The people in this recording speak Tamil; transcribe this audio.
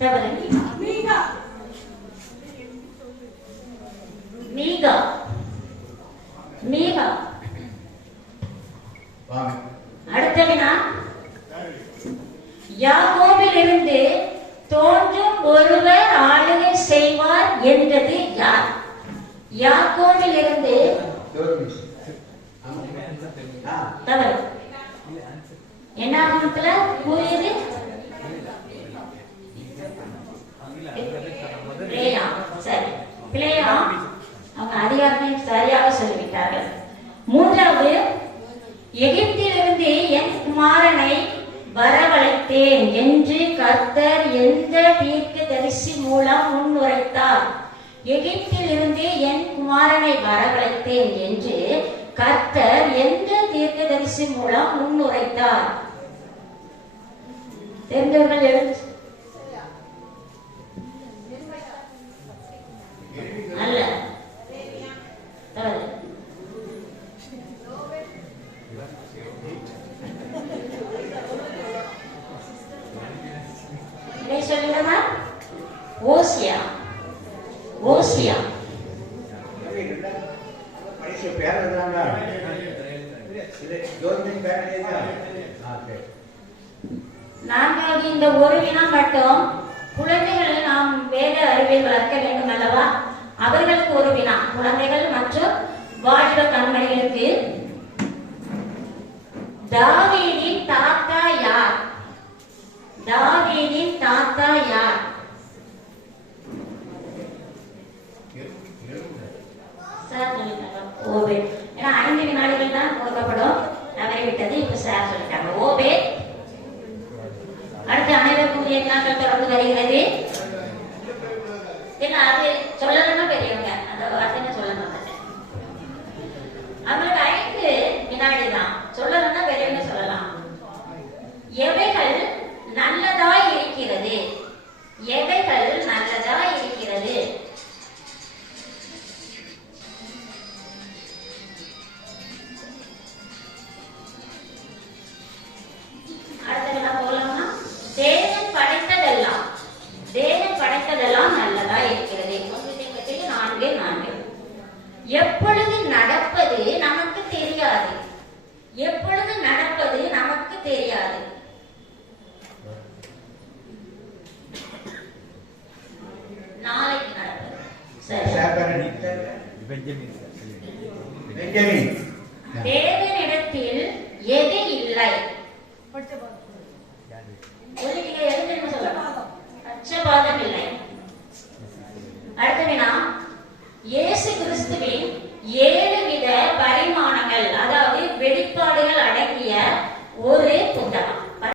தவறு. மீகா மீகா. அடுத்த வினா, யாக்கோபிலிருந்து தோன்றும் ஒருவர் ஆளுகை செய்வார் என்றது யார்? யாக்கோபிலிருந்து தவறு. என்னாகமத்துல கூறியது சரி. பிள்ளையா அவங்க அதிகாரத்தை சரியாக சொல்லிவிட்டார்கள். மூன்றாவது, எகிப்திலிருந்து என் குமாரனை வரவழைத்தேன் என்று கர்த்தர் எந்த தீர்க்கதரிசி மூலம் முன்னுரைத்தார்? எகிப்திலிருந்து என் குமாரனை வரவழைத்தேன் என்று கர்த்தர் எந்த தீர்க்கதரிசி மூலம் முன்னுரைத்தார்? தெரிந்தவர்கள் எழுந்து. அல்ல, சொல்லுமா? ஓசியா. ஓசியா. நான்காவது, இந்த ஒரு வினா மட்டும் குழந்தைகளை நாம் வேத அறிவியல் வளர்க்க வேண்டும் அல்லவா? அவர்களுக்கு ஒரு வினா, குழந்தைகள் மற்றும் வாலிப கண்மணிகளுக்கு. தாவீதின் தாத்தா யார்? தாவீதின் தாத்தா யார்? ஓபேத். ஏன்னா 5 வினாடிகள் தான் கொடுக்கப்படும், தவறிவிட்டது. இப்ப சார் சொல்லிட்டாங்க ஓபேத். அடுத்து அனைவருக்கும் வினாக்கள் தொடர்ந்து வருகிறது. அது சொல்லணும்னா பெரியவங்க அந்த வார்த்தை சொல்ல மாட்டேன். அவங்களுக்கு 5 வினாடி தான், சொல்லணும்னா பெரியவங்க சொல்லலாம். எவைகள் நல்லதாய் இருக்கிறது? எவைகள் நல்லதாய் இருக்கிறது? அடுத்த நான் போலாமா? தேவன் படைத்ததெல்லாம், தேவன் படைத்ததெல்லாம் நல்லதா இருக்கிறது. 4. எப்பொழுது நடப்பது நமக்கு தெரியாது? எப்பொழுது நடப்பது நமக்கு தெரியாது? நாளைக்கு நடப்பது. தேவனிடத்தில் எது இல்லை? பட்சபாதம் இல்லை. அடுத்த வினா, இயேசு கிறிஸ்துவின் 7 வித பரிமாணங்கள், அதாவது வெளிப்பாடுகள் அடங்கிய ஒரு